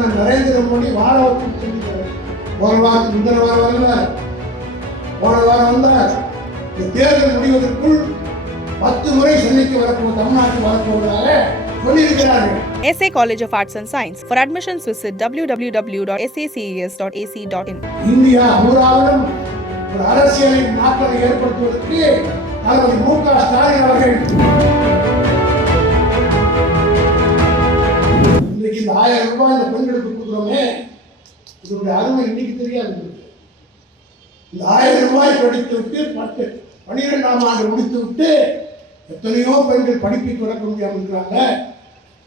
அண்ணன் நரேந்திர மோடி வாரத்துக்கு சொல்லிக்கிறார் போன வாரம் முந்தின வாரம் வரல போன வாரம் வந்தார் இந்த தேர்தல் முடிவதற்குள் பத்து முறை சென்னைக்கு வரப்போ தமிழ்நாட்டுக்கு வரப்போவதாக சொல்லியிருக்கிறார்கள் SA College of Arts and Science. For admissions, visit www.saces.ac.in. India பூராவிலும் ஒரு அரசியலின் மாற்றத்தை ஏற்படுத்துவதற்கு தளபதி மு க ஸ்டாலின் அவர்கள் ஆயிரம் ரூபாய் இந்த பெண்களுக்கு கொடுக்குறோமே இதனுடைய அருமை இன்னைக்கு தெரியாது இந்த ஆயிரம் ரூபாய் படித்து விட்டு பத்து பனிரெண்டாம் ஆண்டு முடித்து விட்டு எத்தனையோ பெண்கள் படிப்பை தொடக்க முடியாமல் இருக்கிறாங்க.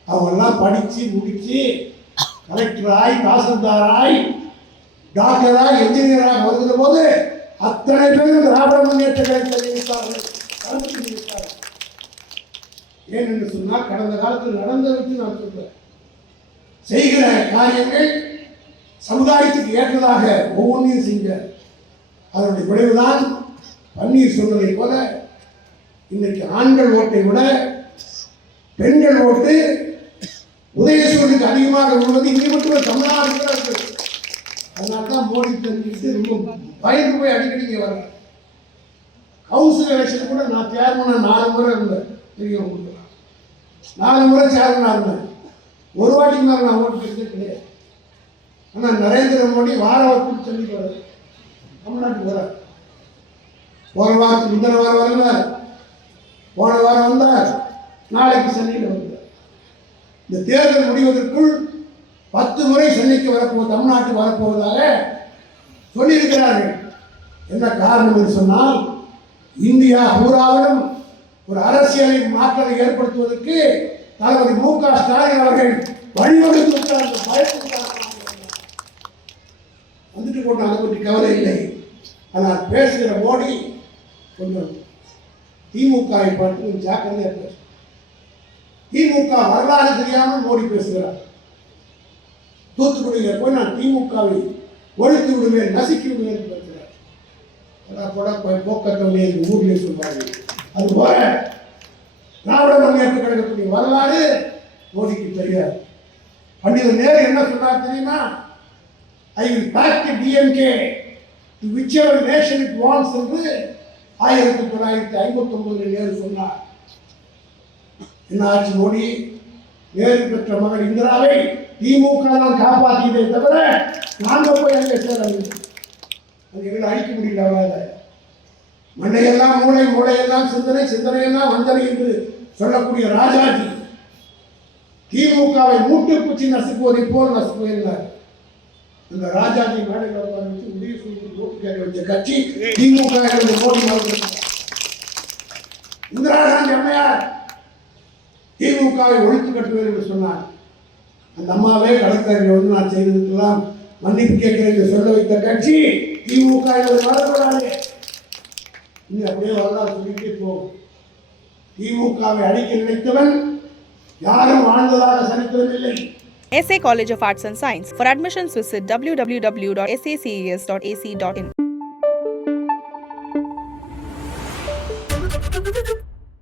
அவங்கெல்லாம் படித்து முடித்து கலெக்டராய் தாசில்தாராய் டாக்டராக என்ஜினியராக வருகிற போது அத்தனை பேரும் திராவிட முன்னேற்ற கழகத்தில் இருக்கிறார்கள் ஏன் என்று சொன்னால் கடந்த காலத்தில் நடந்ததற்கு நான் சொல்றேன். செய்கிற காரியங்கள் சமுதாயத்துக்கு ஏற்றதாக ஒவ்வொன்றையும் செய்ய அதனுடைய விளைவுதான் பன்னீர் சொன்னதை போல இன்னைக்கு ஆண்கள் ஓட்டை விட பெண்கள் ஓட்டு உதயசூருக்கு அதிகமாக உள்ளது. இங்கே மட்டுமே தமிழ்நாடு இருக்குது அதனால தான் மோடி தெரிஞ்சுக்கிட்டு ரொம்ப பயந்து போய் அடிக்கடி இங்கே வர கவுன்சில் எலெக்ஷன் கூட நான் சேர்மனாக நாலு முறை இருந்தேன். தெரியும் உங்களுக்கு. நாலு முறை சேர்மனாக இருந்தேன். ஒரு வாட்டிக்கு மேலே நான் ஓட்டு கேட்டதே கிடையாது ஆனால் நரேந்திர மோடி வார வாரத்துக்கு சொல்லி வர தமிழ்நாட்டுக்கு வர போன வாரத்துக்கு முந்தின வாரம் வரல போன வாரம் வந்தார். நாளைக்கு சென்னையில் வந்தார் இந்த தேர்தல் முடிவதற்குள் பத்து முறை சென்னைக்கு வரப்போ தமிழ்நாட்டு வரப்போவதாக சொல்லியிருக்கிறார்கள். என்ன காரணம் என்று சொன்னால் இந்தியா பூராவிலும் ஒரு அரசியலின் மாற்றத்தை ஏற்படுத்துவதற்கு தளபதி மு க ஸ்டாலின் அவர்கள் வழிவகுத்து வந்துட்டு போட்டு அதை பற்றி கவலை இல்லை. ஆனால் பேசுகிற மோடி கொஞ்சம் திமுகவை பார்த்து கொஞ்சம் ஜாக்கிரதையாக பேச. திமுக வரலாறு தெரியாமல் மோடி பேசுகிறார். தூத்துக்குடியில் போய் நான் திமுகவை ஒழித்து விடுவேன் நசுக்கி விடுவேன் பேசுகிறார். அதான் கூட போய் போக்கத்தவனே எங்கள் ஊரில் அதுபோல திராவிட முன்னேற்ற கழகத்துடைய வரலாறு மோடிக்கு தெரியாது. பண்டிதர் நேரு என்ன சொன்னார் தெரியுமா? I will back DMK to whichever nation it wants என்று ஆயிரத்தி தொள்ளாயிரத்தி ஐம்பத்தி ஒன்பதில் நேரு சொன்னார். என்ன ஆட்சி மோடி? நேரு பெற்ற மகள் இந்திராவை திமுக தான் காப்பாற்றியதை தவிர நாங்கள் போய் அங்கே சேரவில்லை அது எங்களை அழிக்க முடியல அவரால். மண்டையெல்லாம் மூளை மூளையெல்லாம் சிந்தனை சிந்தனையெல்லாம் வந்தனை என்று சொல்லக்கூடிய ராஜாஜி திமுகவை மூட்டு குச்சி நசுக்குவதை போல் நசுக்குவதில்லை இந்த ராஜாஜி மேடையில் உட்கார உதயசூரியன் ஓட்டு கேட்க வச்ச கட்சி திமுக என்ற மோடி இந்திரா காந்தி அம்மையார் திமுகவை ஒழித்து கட்டுவேன் என்று சொன்னார். அந்த அம்மாவே கலெக்டர்கள் வந்து நான் செய்ததுக்கெல்லாம் மன்னிப்பு கேட்கிறேன் என்று சொல்ல வைத்த கட்சி திமுக என்பது மறந்துவிடாதே இன்னும் அப்படியே வரலாறு சொல்லிட்டே போகும் திமுகவை அடிக்க நினைத்தவன் யாரும் வாழ்ந்ததாக சரித்திரம் இல்லை SA College of Arts and Science. For admissions, visit www.saces.ac.in.